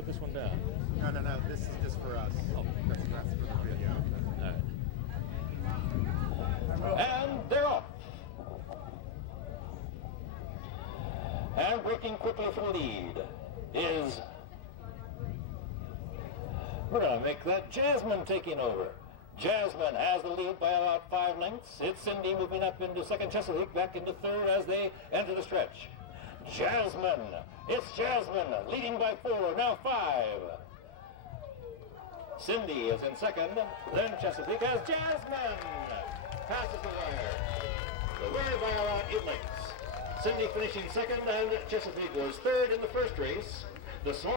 put this one down? No. This is just for us. Oh. That's for the video. All right. And they're off. And breaking quickly from the lead is, we're going to make that Jasmine taking over. Jasmine has the lead by about 5 lengths. It's Cindy moving up into second, Chesapeake back into third as they enter the stretch. Jasmine, it's Jasmine leading by 4, now 5. Cindy is in second, then Chesapeake has Jasmine. Passes the wire. The wire by about 8 lengths. Cindy finishing second, and Chesapeake was third in the first race. The small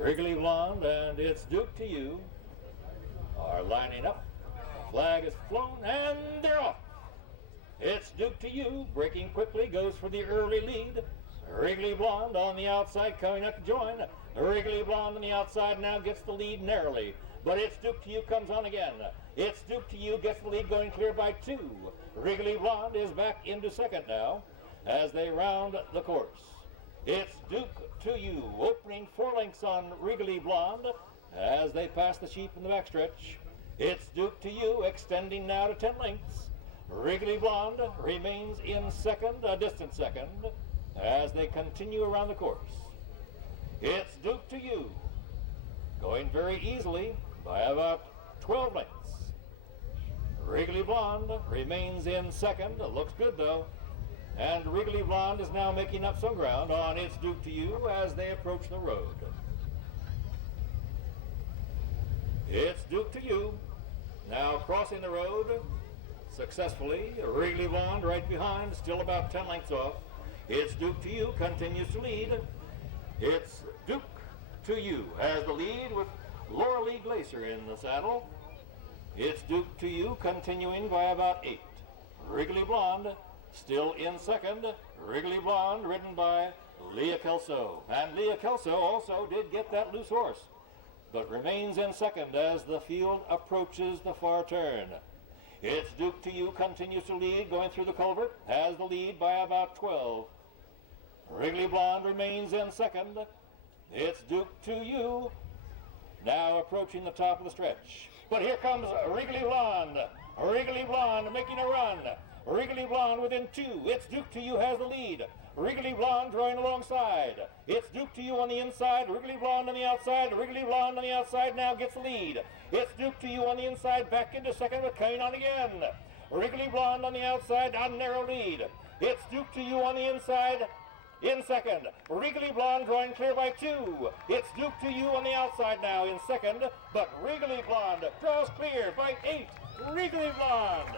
Wrigley Blonde and it's Duke to You are lining up. The flag is flown and they're off. It's Duke to You, breaking quickly, goes for the early lead. Wrigley Blonde on the outside coming up to join. Wrigley Blonde on the outside now gets the lead narrowly. But it's Duke to You comes on again. It's Duke to You gets the lead going clear by 2. Wrigley Blonde is back into second now as they round the course. It's Duke to You, opening 4 lengths on Wrigley Blonde as they pass the sheep in the backstretch. It's Duke to You, extending now to 10 lengths. Wrigley Blonde remains in second, a distant second, as they continue around the course. It's Duke to You, going very easily by about 12 lengths. Wrigley Blonde remains in second, looks good though. And Wrigley Blonde is now making up some ground on It's Duke to You as they approach the road. It's Duke to You, now crossing the road successfully. Wrigley Blonde right behind, still about 10 lengths off. It's Duke to You, continues to lead. It's Duke to You has the lead with Laura Lee Glacier in the saddle. It's Duke to You, continuing by about 8. Wrigley Blonde still in second. Wrigley Blonde ridden by Leah Kelso. And Leah Kelso also did get that loose horse, but remains in second as the field approaches the far turn. It's Duke to You, continues to lead, going through the culvert, has the lead by about 12. Wrigley Blonde remains in second. It's Duke to You, now approaching the top of the stretch. But here comes Wrigley Blonde. Wrigley Blonde making a run. Wrigley Blonde within 2. It's Duke to You has the lead. Wrigley Blonde drawing alongside. It's Duke to You on the inside. Wrigley Blonde on the outside. Wrigley Blonde on the outside now gets the lead. It's Duke to You on the inside, back into second with Kane on again. Wrigley Blonde on the outside on narrow lead. It's Duke to You on the inside in second. Wrigley Blonde drawing clear by 2. It's Duke to You on the outside now in second, but Wrigley Blonde draws clear by 8. Wrigley Blonde.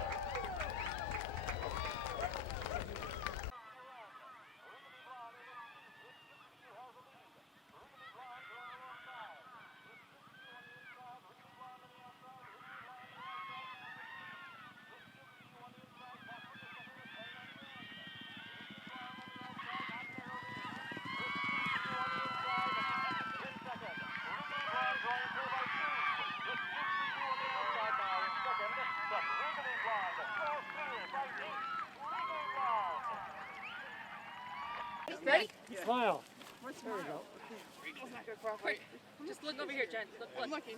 Ready? Smile. There we go. Quick. Just look over here, Jen. Look. I'm looking.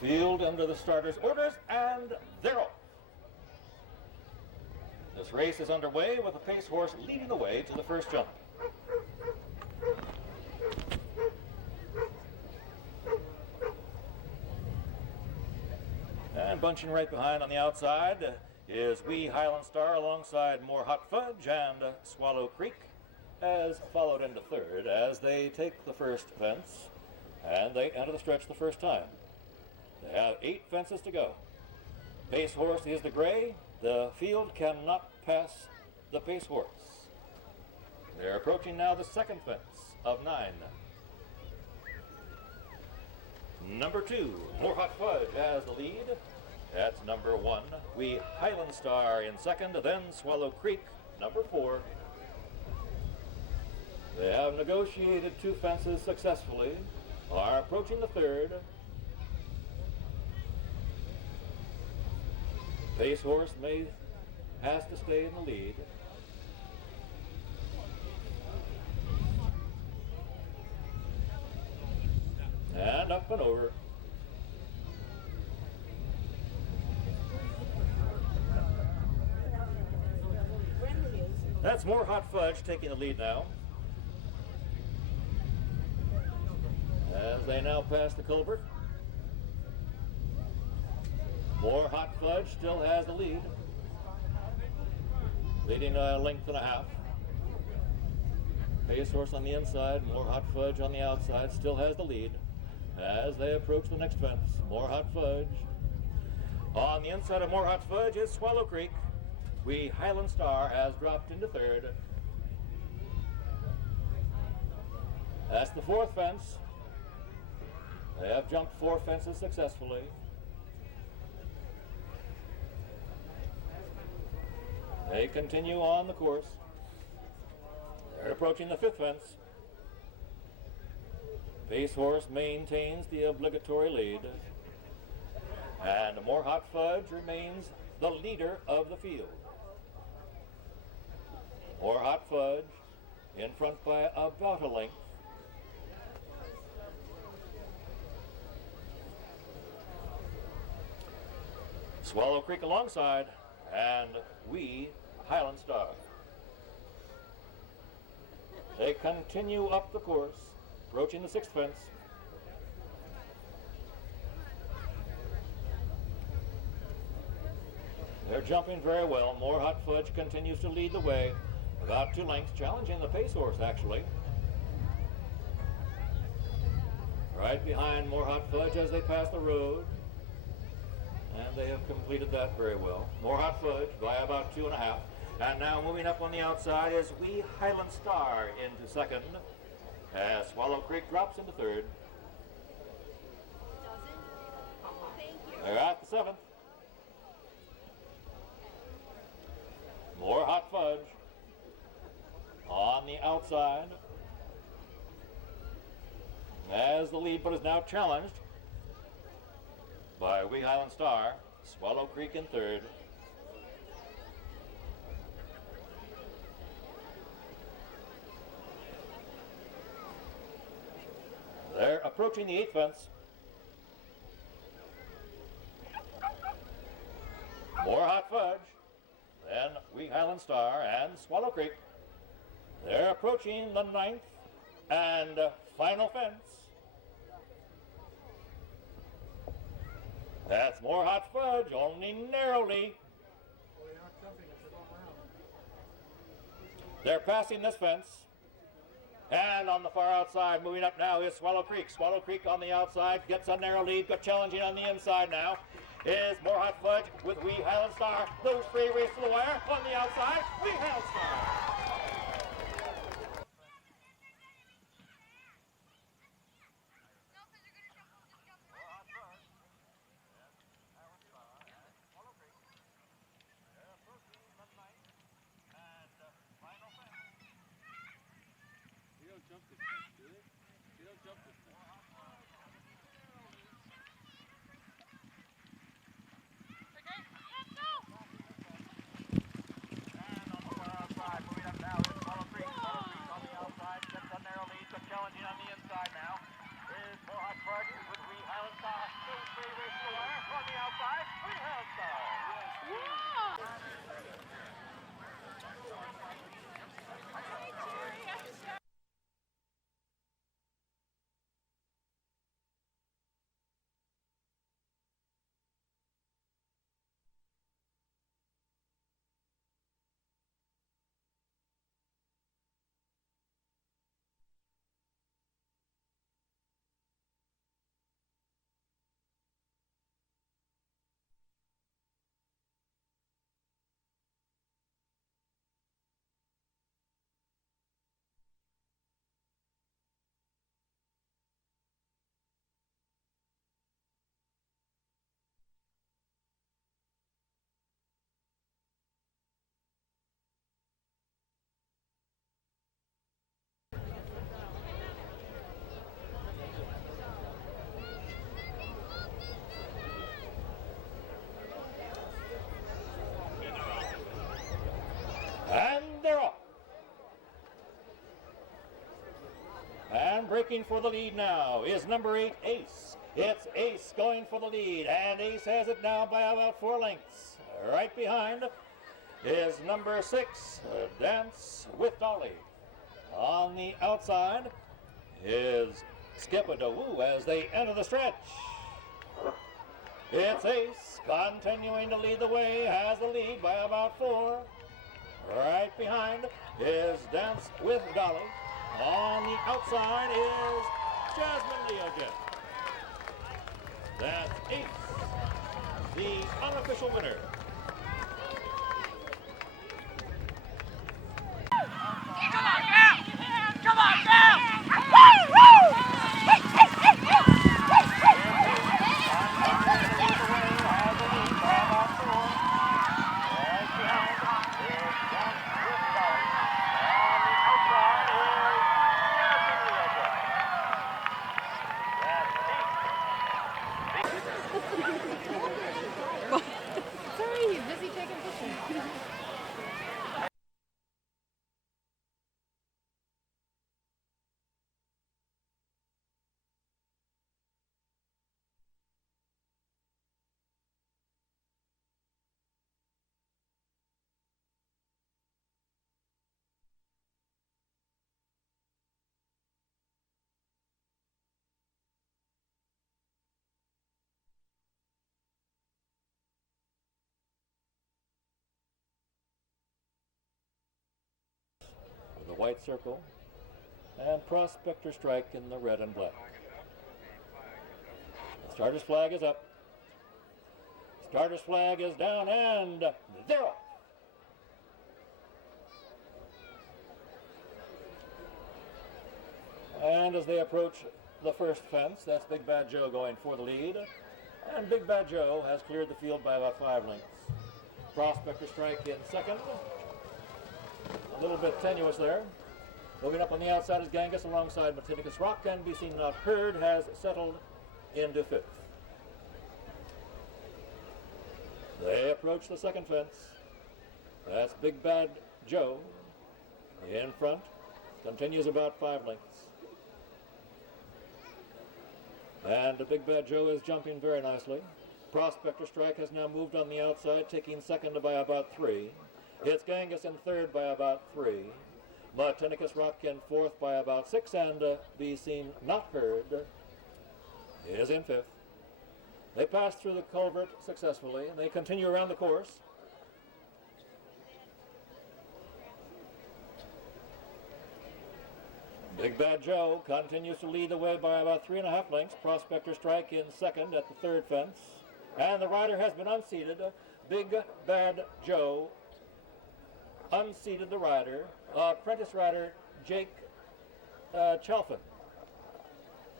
Field under the starters' orders, and they're off. This race is underway with the pace horse leading the way to the first jump. Bunching right behind on the outside is Wee Highland Star alongside More Hot Fudge, and Swallow Creek has followed into third as they take the first fence and they enter the stretch the first time. They have 8 fences to go. Pace horse is the gray. The field cannot pass the pace horse. They're approaching now the second fence of 9. Number 2, More Hot Fudge has the lead. That's number 1, Wee Highland Star in second, then Swallow Creek, number 4. They have negotiated 2 fences successfully, are approaching the third. Pace horse has to stay in the lead. And up and over. That's More Hot Fudge taking the lead now. As they now pass the culvert. More Hot Fudge still has the lead. Leading a length and a half. Pace horse on the inside, More Hot Fudge on the outside, still has the lead. As they approach the next fence, More Hot Fudge. On the inside of More Hot Fudge is Swallow Creek. Wee Highland Star has dropped into third. That's the 4th fence. They have jumped 4 fences successfully. They continue on the course. They're approaching the 5th fence. Pace horse maintains the obligatory lead. And More Hot Fudge remains the leader of the field. More Hot Fudge in front by about a length. Swallow Creek alongside, and Wee Highland Star. They continue up the course, approaching the 6th fence. They're jumping very well. More Hot Fudge continues to lead the way, about 2 lengths, challenging the pace horse actually. Right behind More Hot Fudge as they pass the road. And they have completed that very well. More Hot Fudge by about 2.5. And now moving up on the outside is Wee Highland Star into second. As Swallow Creek drops into third. They're at the 7th. More Hot Fudge on the outside as the lead, but is now challenged by Wee Highland Star. Swallow Creek in third. They're approaching the 8th fence. More Hot Fudge, then Wee Highland Star and Swallow Creek. They're approaching the 9th and final fence. That's More Hot Fudge, only narrowly. They're passing this fence. And on the far outside, moving up now, is Swallow Creek. Swallow Creek on the outside, gets a narrow lead, but challenging on the inside now is More Hot Fudge with Wee Highland Star. Those 3 race to the wire on the outside, Wee Highland Star. And breaking for the lead now is number 8, Ace. It's Ace going for the lead, and Ace has it now by about 4 lengths. Right behind is number 6, Dance with Dolly. On the outside is Skip-a-Doo as they enter the stretch. It's Ace continuing to lead the way, has the lead by about 4. Right behind is Dance with Dolly. On the outside is Jasmine Lee again. That's Ace, the unofficial winner. Come on, girl! Come on, girl! Woo, woo! Sorry, he's busy taking pictures. The white circle, and Prospector Strike in the red and black. The starter's flag is up. Starter's flag is down, and they're off. And as they approach the first fence, that's Big Bad Joe going for the lead. And Big Bad Joe has cleared the field by about 5 lengths. Prospector Strike in second. A little bit tenuous there. Moving up on the outside is Genghis alongside Matinicus Rock, and Be Seen Not Heard has settled into 5th. They approach the second fence. That's Big Bad Joe in front. Continues about 5 lengths. And the Big Bad Joe is jumping very nicely. Prospector Strike has now moved on the outside, taking second by about 3. It's Genghis in third by about 3. Matinicus Rock in fourth by about 6, and Be Seen Not Heard is in 5th. They pass through the culvert successfully, and they continue around the course. Big Bad Joe continues to lead the way by about 3.5 lengths. Prospector Strike in second at the third fence. And the rider has been unseated. Big Bad Joe unseated the rider. Apprentice rider Jake Chalfin.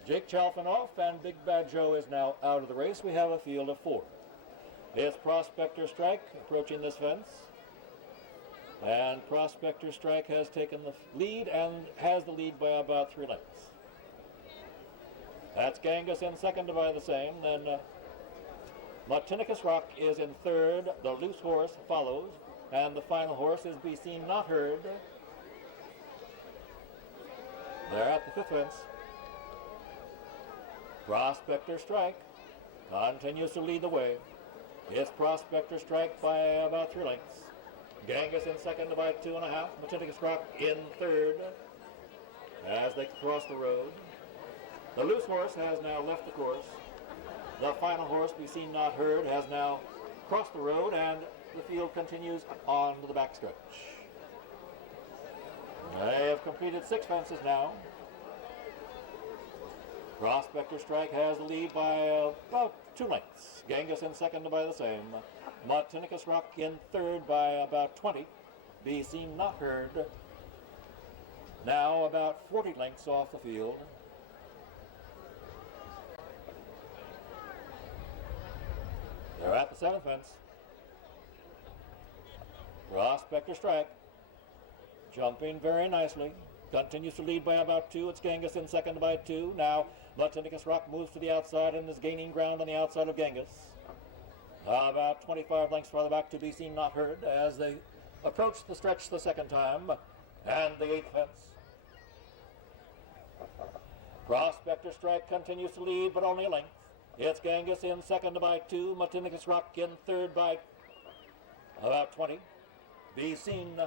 Jake Chalfin off, and Big Bad Joe is now out of the race. We have a field of 4. It's Prospector Strike approaching this fence. And Prospector Strike has taken the lead and has the lead by about 3 lengths. That's Genghis in second by the same. Then Matinicus Rock is in third. The loose horse follows. And the final horse is Be Seen Not Heard. They're at the 5th fence. Prospector Strike continues to lead the way. It's Prospector Strike by about 3 lengths. Genghis in second by 2.5. Matinicus Rock in third as they cross the road. The loose horse has now left the course. The final horse, Be Seen Not Heard, has now crossed the road, and the field continues on to the backstretch. They have completed 6 fences now. Prospector Strike has the lead by about 2 lengths. Genghis in second by the same. Matinicus Rock in third by about 20. Be Seen Not Heard now about 40 lengths off the field. They're at the 7th fence. Prospector Strike jumping very nicely. Continues to lead by about 2. It's Genghis in second by 2. Now Matinicus Rock moves to the outside and is gaining ground on the outside of Genghis. About 25 lengths farther back to Be Seen Not Heard as they approach the stretch the second time, and the 8th fence. Prospector Strike continues to lead, but only a length. It's Genghis in second by 2. Matinicus Rock in third by about 20. Be Seen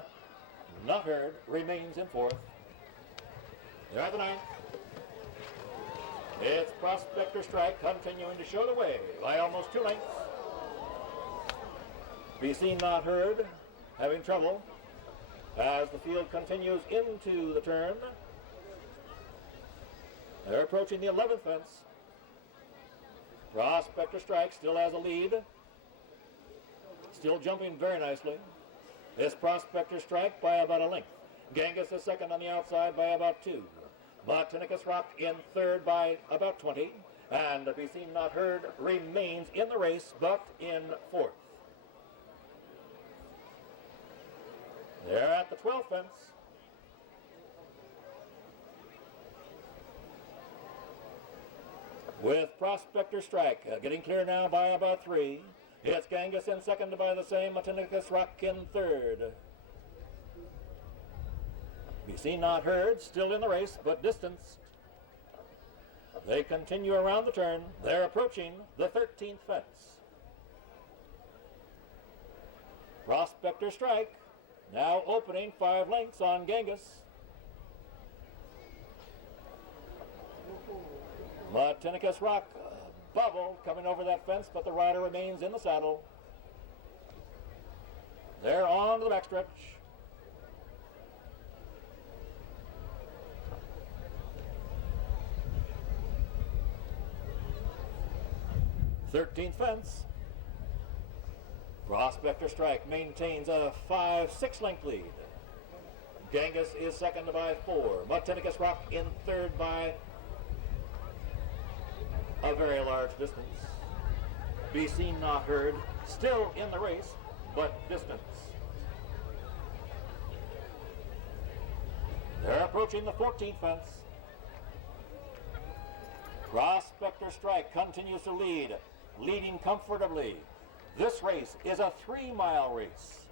Not Heard remains in fourth. There at the ninth. It's Prospector Strike continuing to show the way by almost 2 lengths. Be Seen Not Heard having trouble as the field continues into the turn. They're approaching the 11th fence. Prospector Strike still has a lead. Still jumping very nicely. This Prospector Strike by about a length. Genghis is second on the outside by about 2. Matinicus Rock in third by about 20. And Be Seen Not Heard remains in the race, but in fourth. They're at the 12th fence. With Prospector Strike getting clear now by about 3. It's Genghis in second by the same. Matinicus Rock in third. Be Seen Not Heard still in the race, but distanced. They continue around the turn. They're approaching the 13th fence. Prospector Strike now opening 5 lengths on Genghis. Matinicus Rock bubble coming over that fence, but the rider remains in the saddle. They're on to the backstretch. Thirteenth fence. Prospector Strike maintains a 5-6 length lead. Genghis is second by 4. Matinicus Rock in third by a very large distance. Be Seen Not Heard still in the race, but distance. They're approaching the 14th fence. Prospector Strike continues to lead, leading comfortably. This race is a 3-mile race.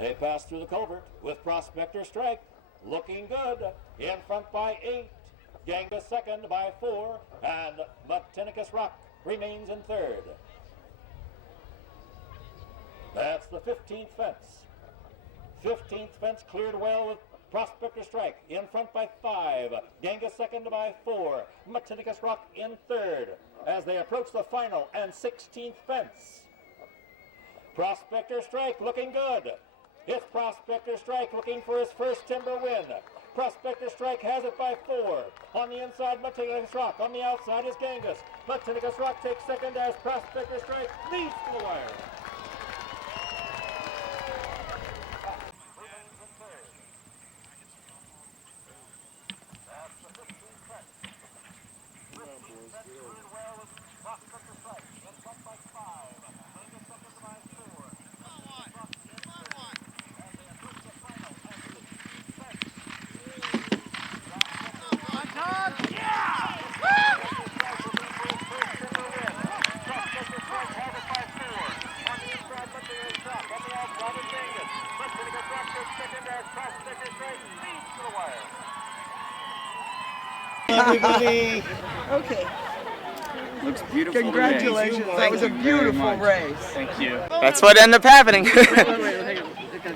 They pass through the culvert with Prospector Strike looking good. In front by 8. Genghis second by 4. And Matinicus Rock remains in third. That's the 15th fence. 15th fence cleared well with Prospector Strike in front by 5. Genghis second by 4. Matinicus Rock in third as they approach the final and 16th fence. Prospector Strike looking good. It's Prospector Strike looking for his first timber win. Prospector Strike has it by 4. On the inside, Matinicus Rock. On the outside is Genghis. Matinicus Rock takes second as Prospector Strike leads to the wire. Everybody. Okay. Looks beautiful. Congratulations. That was a beautiful race. Thank you. That's what ended up happening.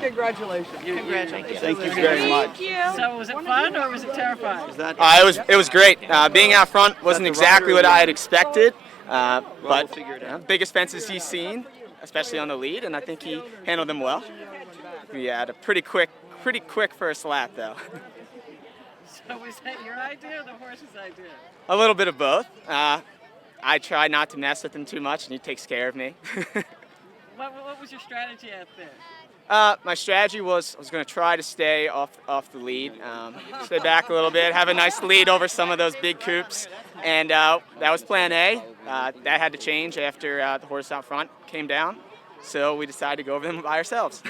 Congratulations. Thank you very much. So was it fun or was it terrifying? It was great. Being out front wasn't exactly what I had expected, but biggest fences he's seen, especially on the lead, and I think he handled them well. We had a pretty quick first lap though. So was that your idea or the horse's idea? A little bit of both. I try not to mess with him too much, and he takes care of me. What was your strategy out there? My strategy was I was going to try to stay off the lead, stay back a little bit, have a nice lead over some of those big coops, and that was plan A. That had to change after the horse out front came down, so we decided to go over them by ourselves.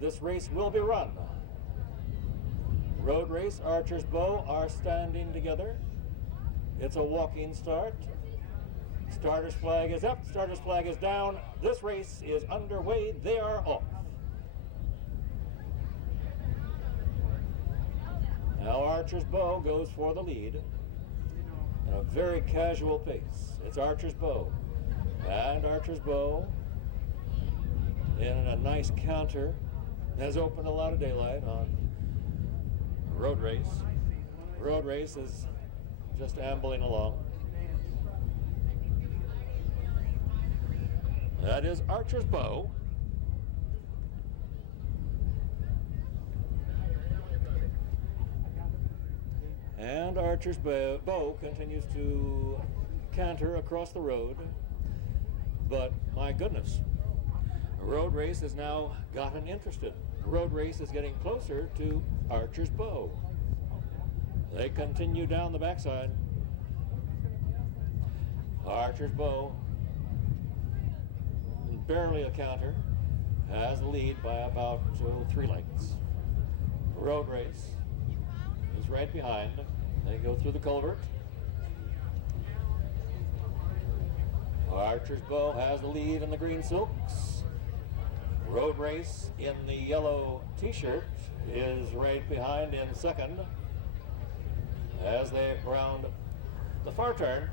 this race will be run. Road race, Archer's Bow are standing together. It's a walking start. Starter's flag is up, starter's flag is down. This race is underway. They are off. Now Archer's Bow goes for the lead at a very casual pace. It's Archer's Bow. And Archer's Bow, in a nice counter, has opened a lot of daylight on road race. Road race is just ambling along. That is Archer's Bow. And Archer's Bow continues to canter across the road. But my goodness, road race has now gotten interested. Road race is getting closer to Archer's Bow. They continue down the backside. Archer's Bow, barely a counter, has the lead by about 3 lengths. Road race is right behind. They go through the culvert. Archer's Bow has the lead in the green silks. Road race in the yellow t-shirt is right behind in second as they round the far turn.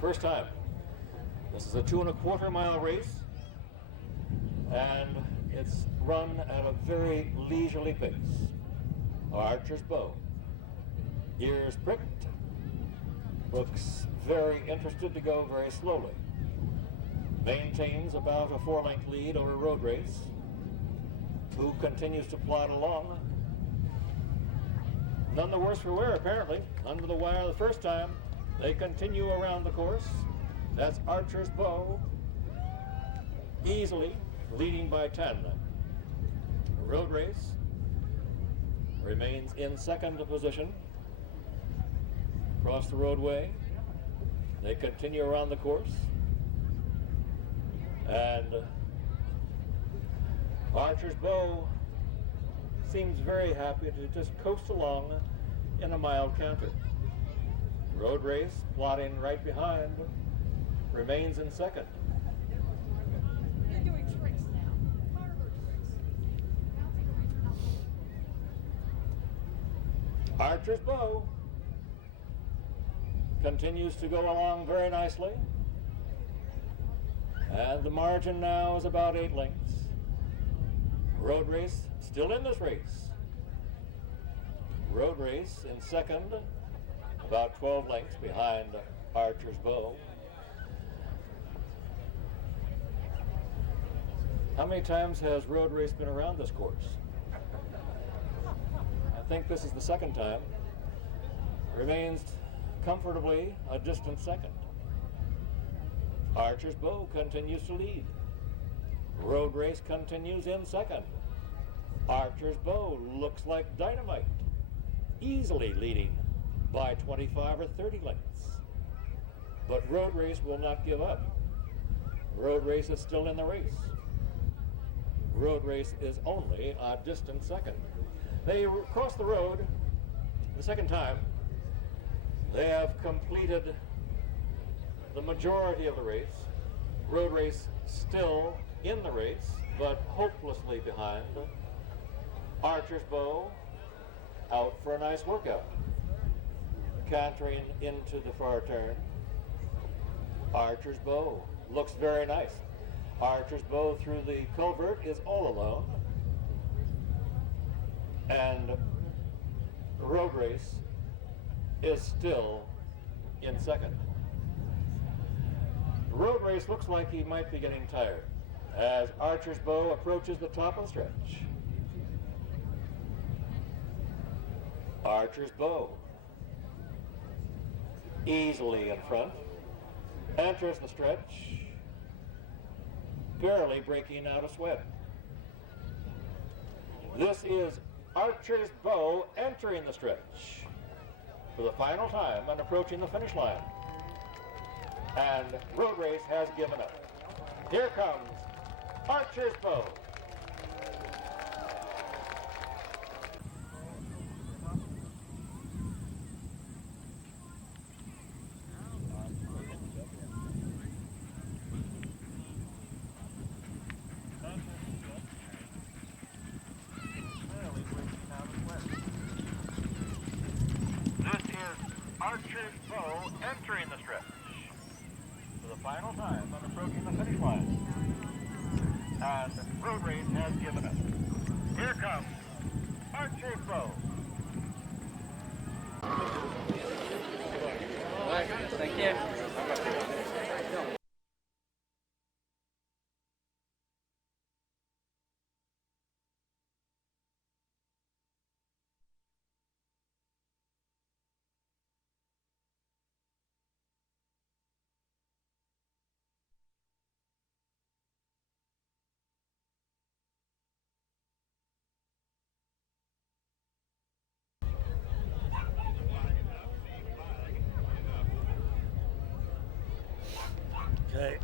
First time. This is a 2.25 mile race, and it's run at a very leisurely pace. Archer's Bow, ears pricked, looks very interested to go very slowly. Maintains about a 4-length lead over road race, who continues to plod along. None the worse for wear, apparently. Under the wire the first time. They continue around the course. That's Archer's Bow, easily leading by 10. Road race remains in second position. Across the roadway. They continue around the course. And Archer's Bow seems very happy to just coast along in a mild canter. Road race, plodding right behind, remains in second. You're doing tricks now. Harder tricks. Archer's Bow continues to go along very nicely. And the margin now is about 8 lengths. Road race still in this race. Road race in second, about 12 lengths behind Archer's Bow. How many times has road race been around this course? I think this is the second time. Remains comfortably a distant second. Archer's Bow continues to lead. Road race continues in second. Archer's Bow looks like dynamite, easily leading by 25 or 30 lengths. But road race will not give up. Road race is still in the race. Road race is only a distant second. They cross the road the second time. They have completed the majority of the race. Road race still in the race, but hopelessly behind. Archer's Bow out for a nice workout. Cantering into the far turn. Archer's Bow looks very nice. Archer's Bow through the culvert is all alone. And road race is still in second. Road race looks like he might be getting tired as Archer's Bow approaches the top of the stretch. Archer's Bow, easily in front, enters the stretch, barely breaking out a sweat. This is Archer's Bow entering the stretch for the final time and approaching the finish line. And road race has given up. Here comes Archer's Bow. Pro entering the stretch for the final time on approaching the finish line. And road race has given us. Here comes Archery Pro. Thank you. Okay.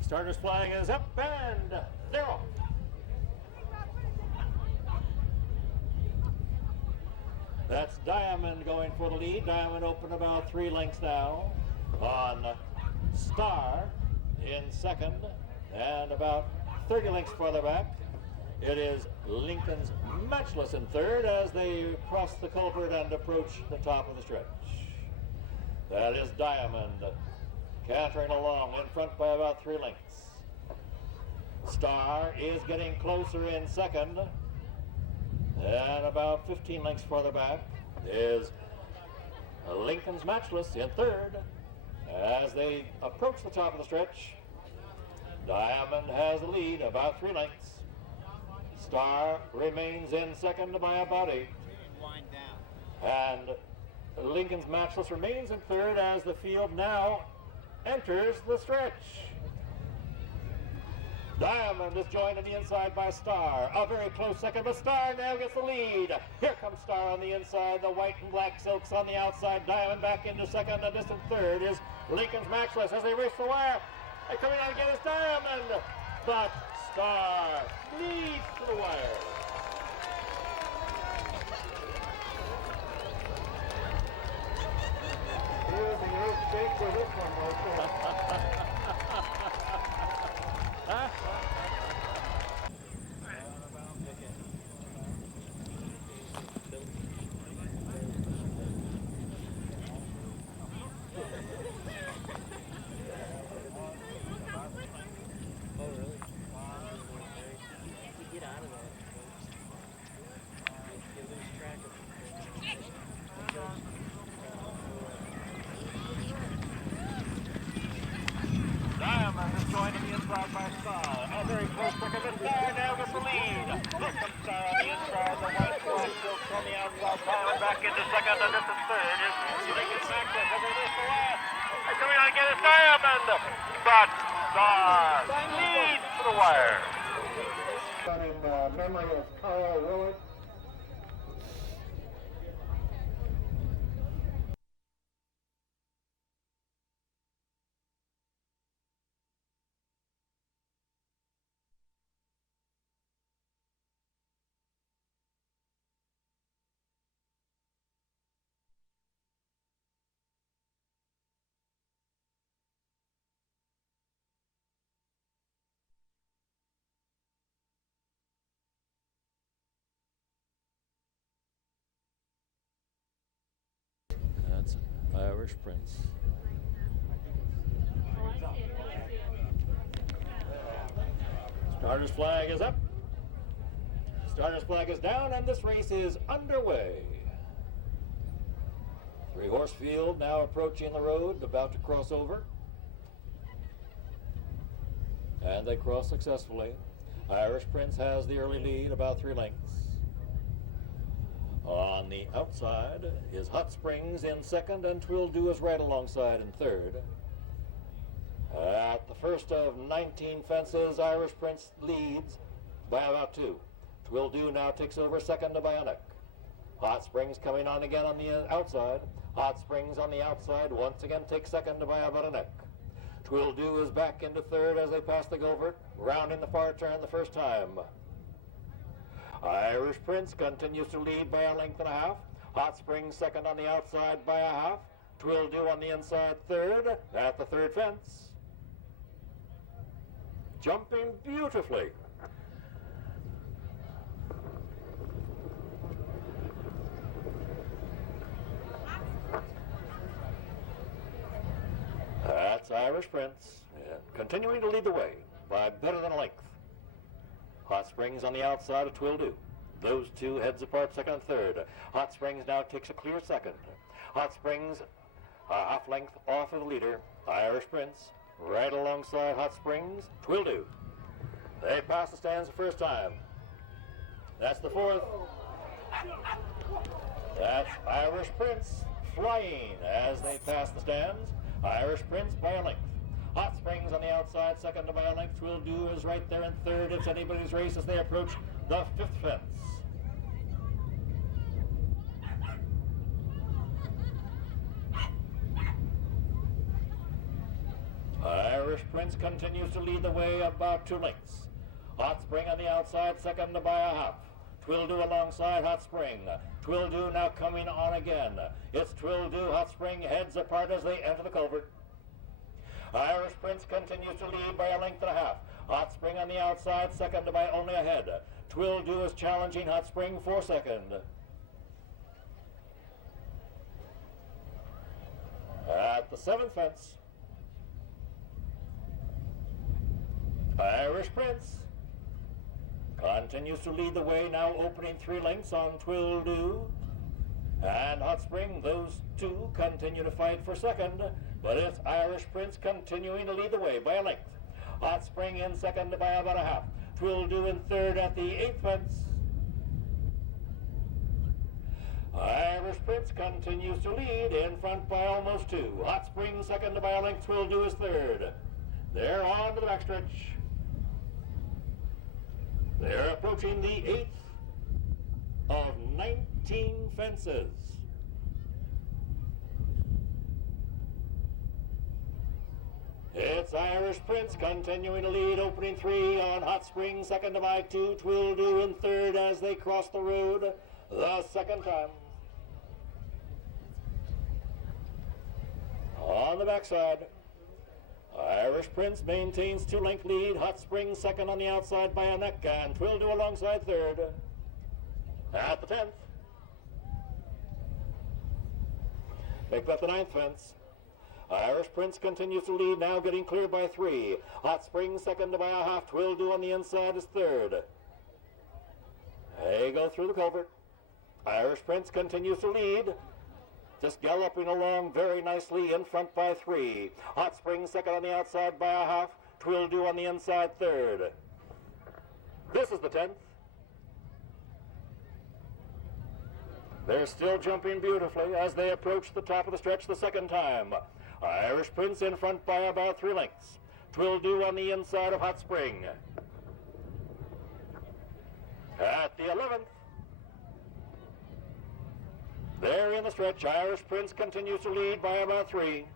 Starter's flag is up and 0. That's Diamond going for the lead. Diamond open about 3 lengths now on Star in second, and about 30 lengths further back it is Lincoln's Matchless in third as they cross the culvert and approach the top of the stretch. That is Diamond cantering along in front by about 3 lengths. Star is getting closer in second, and about 15 lengths further back is Lincoln's Matchless in third. As they approach the top of the stretch, Diamond has the lead about 3 lengths. Star remains in second by about 8. And Lincoln's Matchless remains in third as the field now enters the stretch. Diamond is joined on the inside by Star. A very close second, but Star now gets the lead. Here comes Star on the inside. The white and black silks on the outside. Diamond back into second. A distant third is Lincoln's Matchless as they race the wire. And coming out again is Diamond. But Star leads to the wire. Here's the earthquake for this one, Michael. Huh? Diamond is joined on the inside by Star. A very close second, but Star now gets the lead. Here comes Star on the inside, the white flag silks on the outside. Diamond back into second, and this is third. Is Lincoln Matchless as they race the last. And coming out again is Diamond. But Star leads to the wire. In memory of Carl Willard. That's Irish Prince. Starter's flag is up. Starter's flag is down, and this race is underway. 3-horse field now approaching the road, about to cross over. And they cross successfully. Irish Prince has the early lead, about 3 lengths. On the outside is Hot Springs in second, and Twill Do is right alongside in third. At the first of 19 fences, Irish Prince leads by about 2. Twill Do now takes over second to Bionic. Hot Springs coming on again on the outside. Hot Springs on the outside once again takes second to Bionic. Twill Do is back into third as they pass the Gilbert, rounding the far turn the first time. Irish Prince continues to lead by a length and a half. Hot Springs second on the outside by a half. Twill Do on the inside third at the third fence. Jumping beautifully. Irish Prince, continuing to lead the way by better than a length. Hot Springs on the outside of Twildo. Those two heads apart, second and third. Hot Springs now takes a clear second. Hot Springs a half length off of the leader, Irish Prince, right alongside Hot Springs, Twildo. They pass the stands the first time. That's the fourth. That's Irish Prince flying as they pass the stands. Irish Prince by a length. Hot Springs on the outside, second to by a length. Twildo is right there in third. It's anybody's race as they approach the fifth fence. Irish Prince continues to lead the way about 2 lengths. Hot Spring on the outside, second to by a half. Twildo alongside Hot Spring. Twildo now coming on again. It's Twildo, Hot Spring heads apart as they enter the culvert. Irish Prince continues to lead by a length and a half. Hot Spring on the outside, second to by only a head. Twildo is challenging Hot Spring for second. At the 7th fence, Irish Prince continues to lead the way, now opening 3 lengths on Twildo and Hot Spring. Those two continue to fight for second, but it's Irish Prince continuing to lead the way by a length. Hot Spring in second by about a half. Twildo in third at the 8th fence. Irish Prince continues to lead in front by almost 2. Hot Spring second by a length. Twildo is third. They're on to the backstretch. They're approaching the 8th of 19 fences. It's Irish Prince continuing to lead, opening 3 on Hot Spring, second to by 2. Twildo in third as they cross the road the second time. On the backside, Irish Prince maintains 2-length lead. Hot Spring second on the outside by a neck, and Twildo alongside third. At the 10th, make that the 9th fence. Irish Prince continues to lead, now getting clear by 3. Hot Spring second by a half. Twildo on the inside is third. They go through the culvert. Irish Prince continues to lead, just galloping along very nicely in front by 3. Hot Spring second on the outside by a half. Twildo on the inside third. This is the 10th. They're still jumping beautifully as they approach the top of the stretch the second time. Irish Prince in front by about 3 lengths. Twildo on the inside of Hot Spring. At the 11th, there in the stretch, Irish Prince continues to lead by about 3.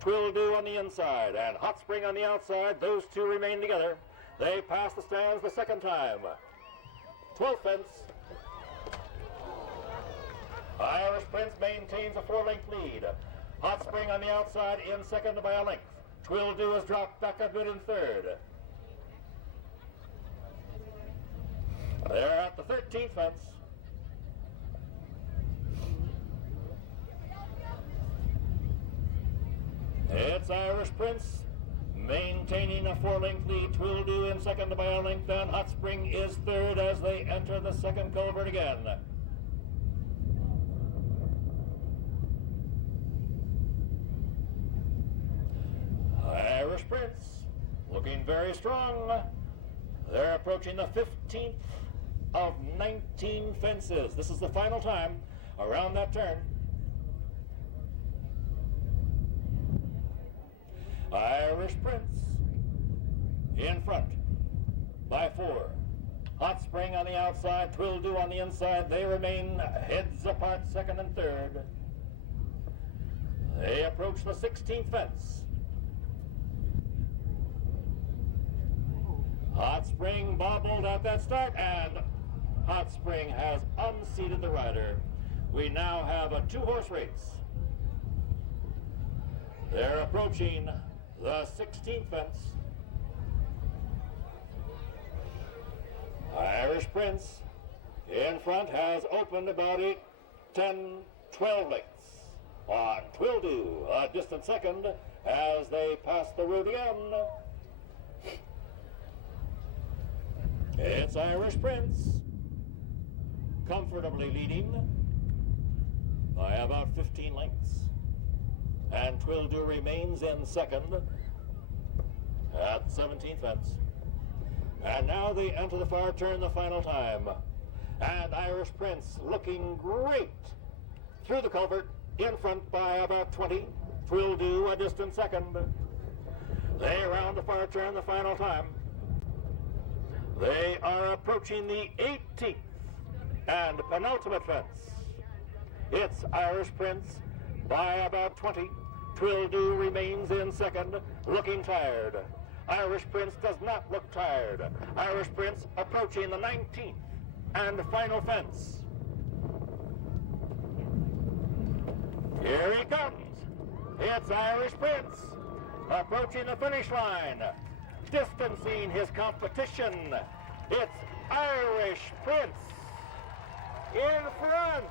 Twildo on the inside and Hot Spring on the outside. Those two remain together. They pass the stands the second time. 12th fence. Irish Prince maintains a 4-length lead. Hot Spring on the outside in second by a length. Twildo has dropped back a bit in third. They're at the 13th fence. It's Irish Prince maintaining a 4-length lead. Twildo in second by a length, and Hot Spring is third as they enter the second culvert again. Irish Prince looking very strong. They're approaching the 15th of 19 fences. This is the final time around that turn. Irish Prince in front by 4. Hot Spring on the outside, Twildo on the inside. They remain heads apart, second and third. They approach the 16th fence. Hot Spring bobbled at that start, and Hot Spring has unseated the rider. We now have a 2-horse race. They're approaching the 16th fence. Irish Prince in front has opened about 8, 10, 12 lengths on Twildo, a distant second, as they pass the road again. It's Irish Prince, comfortably leading by about 15 lengths. And Twildo remains in second at 17th fence. And now they enter the far turn the final time. And Irish Prince looking great through the culvert, in front by about 20. Twildo a distant second. They round the far turn the final time. They are approaching the 18th and penultimate fence. It's Irish Prince by about 20. Twildo remains in second, looking tired. Irish Prince does not look tired. Irish Prince approaching the 19th and final fence. Here he comes. It's Irish Prince approaching the finish line, distancing his competition. It's Irish Prince in front.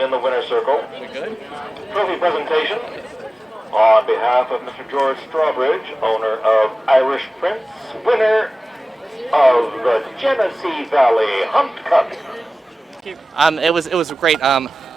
In the winner's circle. Trophy presentation on behalf of Mr. George Strawbridge, owner of Irish Prince, winner of the Genesee Valley Hunt Cup. It was great.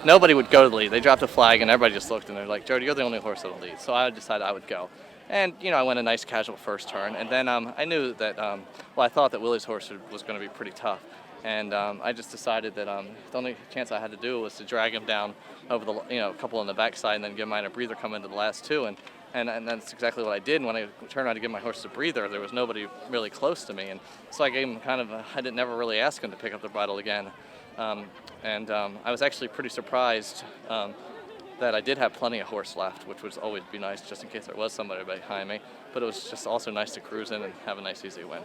Nobody would go to the lead. They dropped a flag and everybody just looked and they're like, Jody, you're the only horse that'll lead. So I decided I would go. And, you know, I went a nice casual first turn. And then I knew that, I thought that Willie's horse was going to be pretty tough. And I just decided that the only chance I had to do was to drag him down over the, a couple on the backside and then give mine a breather come into the last two. And that's exactly what I did. And when I turned around to give my horse a breather, there was nobody really close to me. And so I gave him I didn't never really ask him to pick up the bridle again. I was actually pretty surprised that I did have plenty of horse left, which would always be nice just in case there was somebody behind me. But it was just also nice to cruise in and have a nice easy win.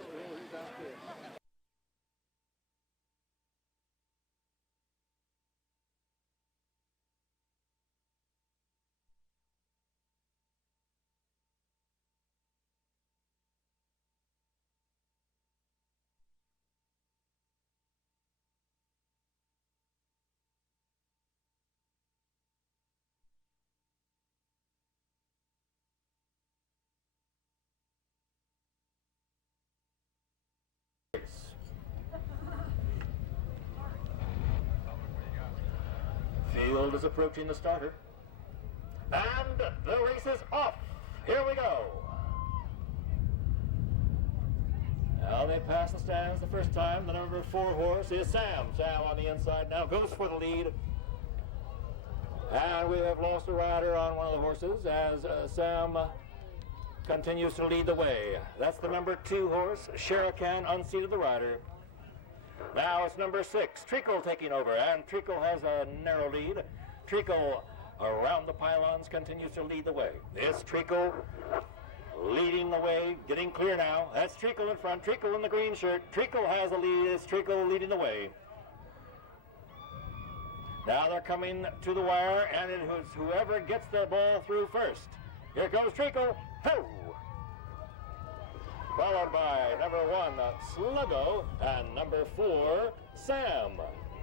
Field is approaching the starter. And the race is off. Here we go. Now they pass the stands the first time. The number 4 horse is Sam. Sam on the inside now goes for the lead. And we have lost a rider on one of the horses as Sam continues to lead the way. That's the number 2 horse. Sherakan unseated the rider. Now it's number 6, Treacle taking over, and Treacle has a narrow lead. Treacle around the pylons continues to lead the way. It's Treacle leading the way, getting clear now. That's Treacle in front, Treacle in the green shirt. Treacle has the lead, it's Treacle leading the way. Now they're coming to the wire, and it is whoever gets the ball through first. Here comes Treacle. Ho! Followed by number 1, Sluggo, and number 4, Sam.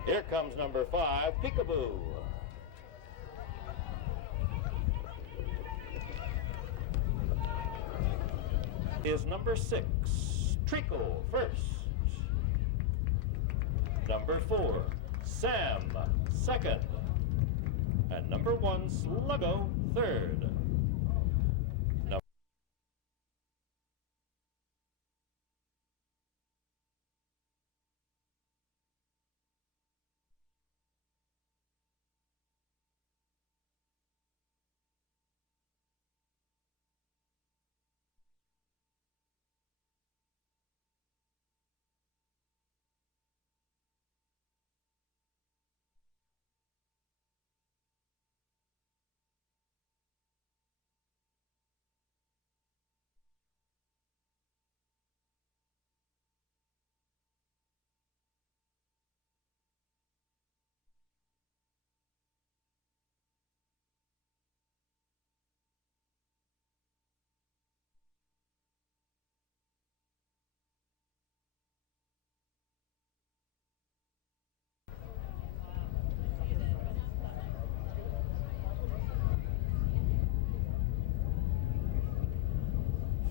Here comes number 5, Peekaboo. Is number 6, Treacle first. Number 4, Sam second. And number 1, Sluggo third.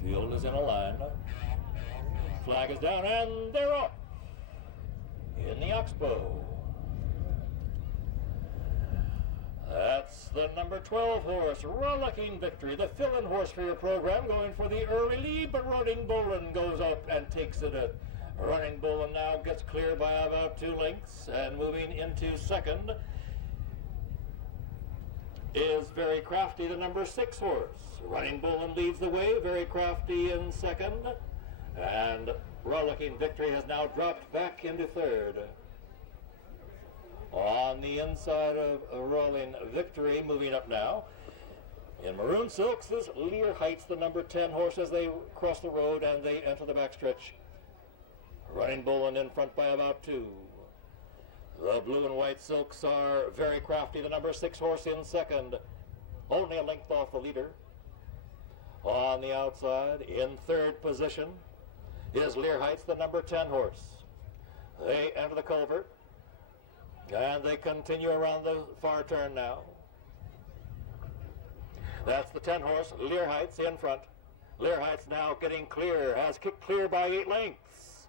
Field is in a line. Flag is down and they're off in the Oxbow. That's the number 12 horse, Rollicking Victory, the fill-in horse for your program, going for the early lead, but Running Bullen goes up and takes it. Running Bullen now gets clear by about 2 lengths, and moving into second is Very Crafty, the number 6 horse. Running Bullen leads the way, Very Crafty in second, and Rollicking Victory has now dropped back into third. On the inside of Rolling Victory, moving up now, in maroon silks is Lear Heights, the number 10 horse, as they cross the road and they enter the backstretch. Running Bullen in front by about 2. The blue and white silks are Very Crafty, the number 6 horse, in second, only a length off the leader. On the outside, in third position, is Lear Heights, the number 10 horse. They enter the culvert, and they continue around the far turn now. That's the 10 horse, Lear Heights, in front. Lear Heights now getting clear, has kicked clear by 8 lengths.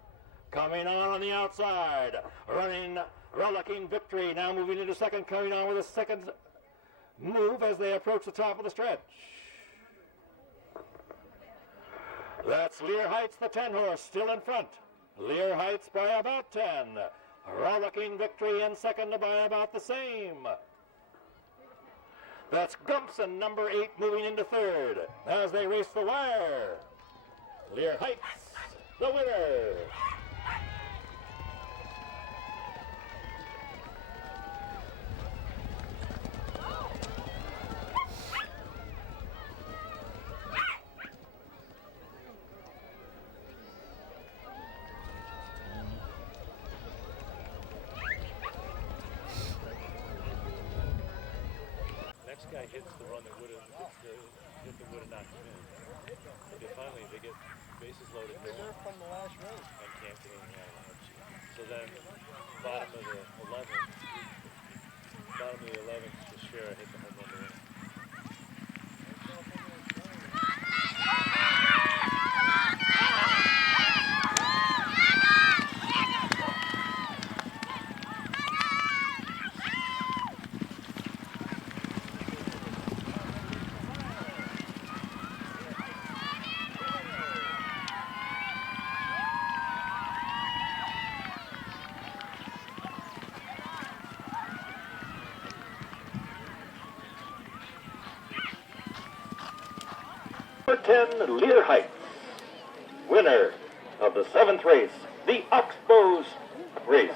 Coming on the outside, running Rollicking Victory, now moving into second, coming on with a second move as they approach the top of the stretch. That's Lear Heights, the 10 horse, still in front. Lear Heights by about 10. Rollicking Victory in second by about the same. That's Gumpson, number 8, moving into third as they race the wire. Lear Heights, the winner. Next guy hits the run that would have knocked him in. But they get bases loaded there from the last race and can't get anything out of it. So then bottom of the 11th, just Shara hit the home run to win. Number 10, Lear Heights, winner of the 7th race, the Oxbow's race.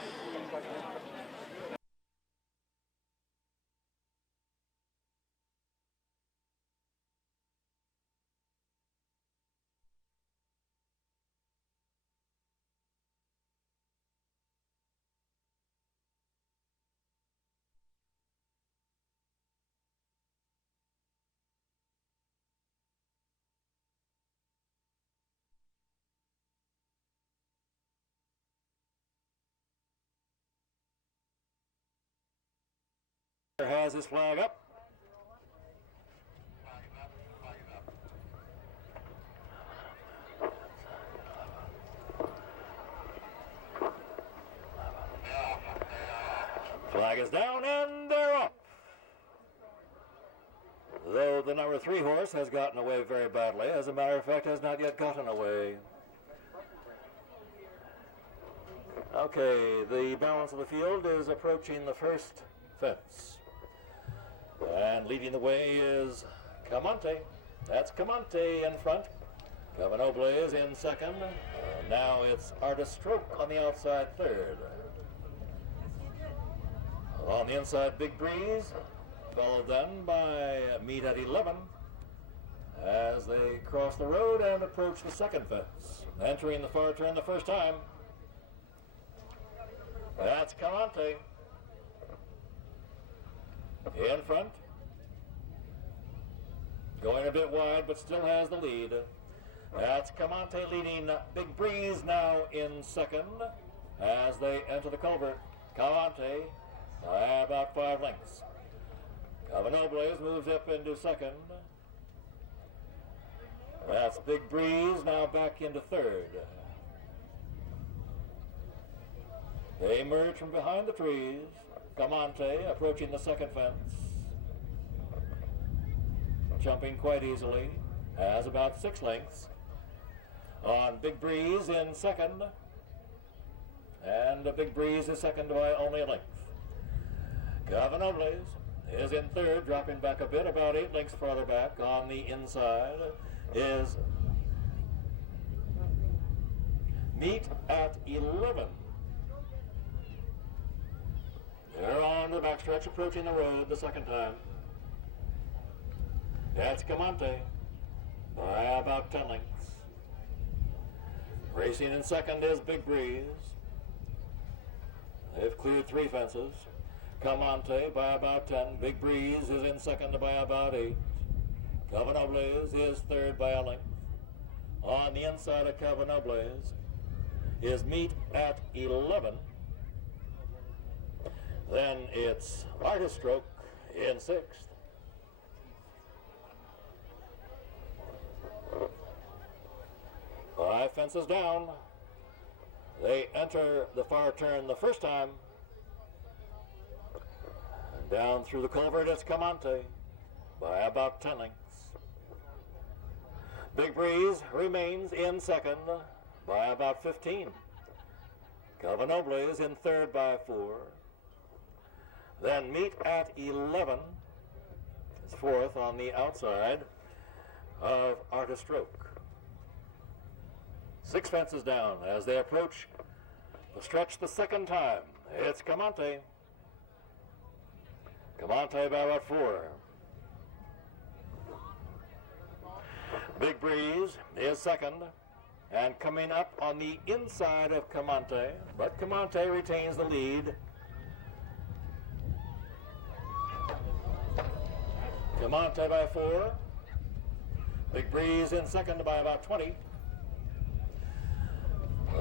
Has his flag up. Flag is down and they're up. Though the number 3 horse has gotten away very badly, as a matter of fact, has not yet gotten away. Okay, the balance of the field is approaching the first fence. And leading the way is Camonte. That's Camonte in front. Cavanoble is in second. Now it's Artist Stroke on the outside third. On the inside, Big Breeze, followed then by Meet at 11 as they cross the road and approach the second fence. Entering the far turn the first time. That's Camonte. In front, going a bit wide, but still has the lead. That's Camonte leading Big Breeze now in second as they enter the culvert. Camonte by about 5 lengths. Cavanoble moves up into second. That's Big Breeze now back into third. They emerge from behind the trees. Camonte approaching the second fence. Jumping quite easily. Has about 6 lengths. On Big Breeze in second. And Big Breeze is second by only a length. Cavanobles is in third, dropping back a bit, about 8 lengths farther back. On the inside is Meet at 11. They're on the backstretch, approaching the road the second time. That's Camonte by about 10 lengths. Racing in second is Big Breeze. They've cleared 3 fences. Camonte by about 10. Big Breeze is in second by about 8. Cavanobles is third by a length. On the inside of Cavanobles is Meet at 11. Then it's Artist Stroke in 6th. Five fences down. They enter the far turn the first time. And down through the culvert it's Camonte by about 10 lengths. Big Breeze remains in second by about 15. Cavanobles in third by 4. Then Meet at 11 is fourth on the outside of Artist Stroke. 6 fences down as they approach the stretch the second time. It's Camonte. Camonte by about 4. Big Breeze is second and coming up on the inside of Camonte, but Camonte retains the lead. Camonte by 4. Big Breeze in second by about 20.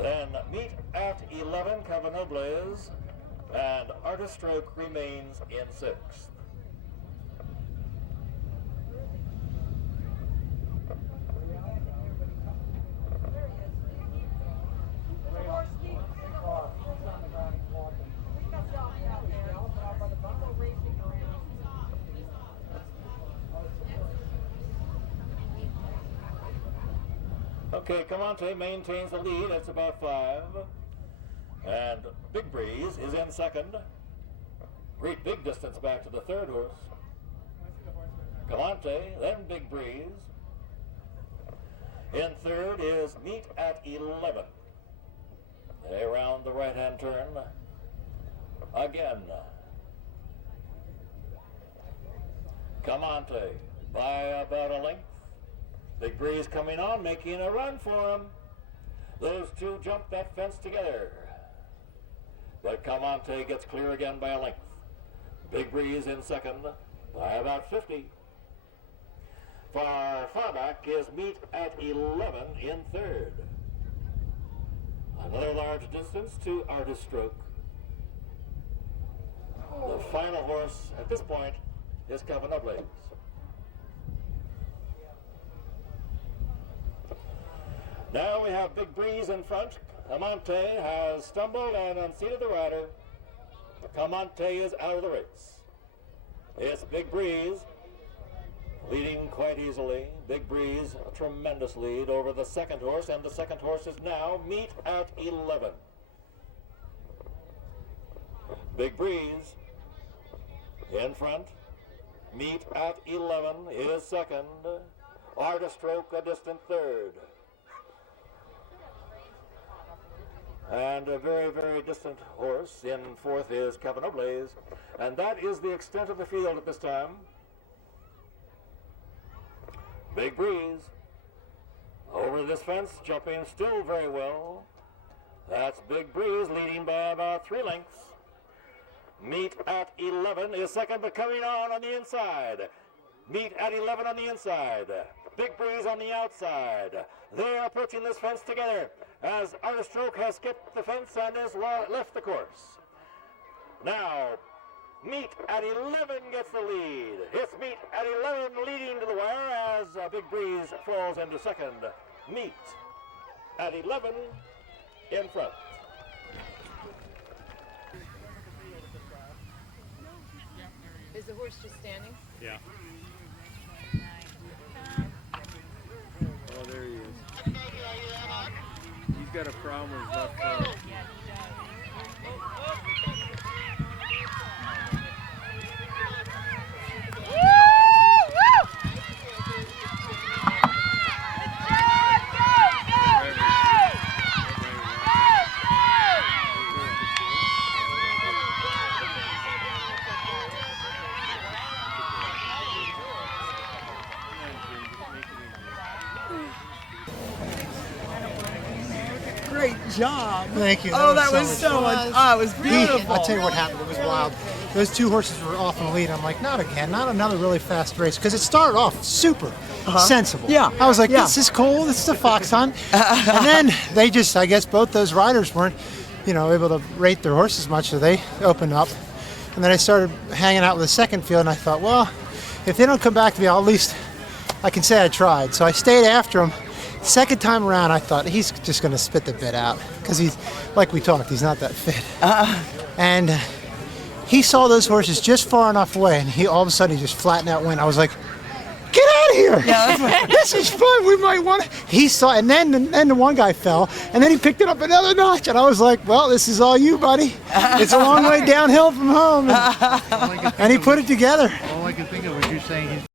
Then Meet at 11, Cavanobles, and Artist Stroke remains in 6th. Okay, Camonte maintains the lead. It's about 5. And Big Breeze is in second. Great big distance back to the third horse. Camonte, then Big Breeze. In third is Meet at 11. They round the right-hand turn again. Camonte by about a length. Big Breeze coming on, making a run for him. Those two jump that fence together. But Camonte gets clear again by a length. Big Breeze in second by about 50. Far back is Meet at 11 in third. Another large distance to Artist Stroke. The final horse at this point is Cavanobles. Now we have Big Breeze in front. Camonte has stumbled and unseated the rider. Camonte is out of the race. It's Big Breeze leading quite easily. Big Breeze, a tremendous lead over the second horse, and the second horse is now Meet at 11. Big Breeze in front. Meet at 11 is second. Artist Stroke a distant third. And a very, very distant horse in fourth is Cavanobles. And that is the extent of the field at this time. Big Breeze over this fence, jumping still very well. That's Big Breeze leading by about 3 lengths. Meet at 11 is second, but coming on the inside. Meet at 11 on the inside. Big Breeze on the outside. They're approaching this fence together as Artist Stroke has skipped the fence and has left the course. Now, Meet at 11 gets the lead. It's Meet at 11 leading to the wire as Big Breeze falls into second. Meet at 11 in front. Is the horse just standing? Yeah. Oh, there he is. He's got a problem with his left foot. Great job. Thank you. Oh, that was so much. Oh, it was beautiful. I'll tell you what happened. It was wild. Those two horses were off in the lead. I'm like, not again, not another really fast race. Because it started off super sensible. Yeah. I was like, Yeah. this is cool. This is a fox hunt. And then they just, I guess both those riders weren't, able to rate their horses much. So they opened up. And then I started hanging out with the second field. And I thought, well, if they don't come back to me, at least I can say I tried. So I stayed after him. Second time around, I thought he's just going to spit the bit out because he's, like we talked, he's not that fit. And he saw those horses just far enough away, and he all of a sudden he just flattened out wind. I was like, "Get out of here! Yeah, This is fun. We might want to." He saw, and then the one guy fell, and then he picked it up another notch, and I was like, "Well, this is all you, buddy. It's a long way downhill from home." And he put it together. All I can think of was you saying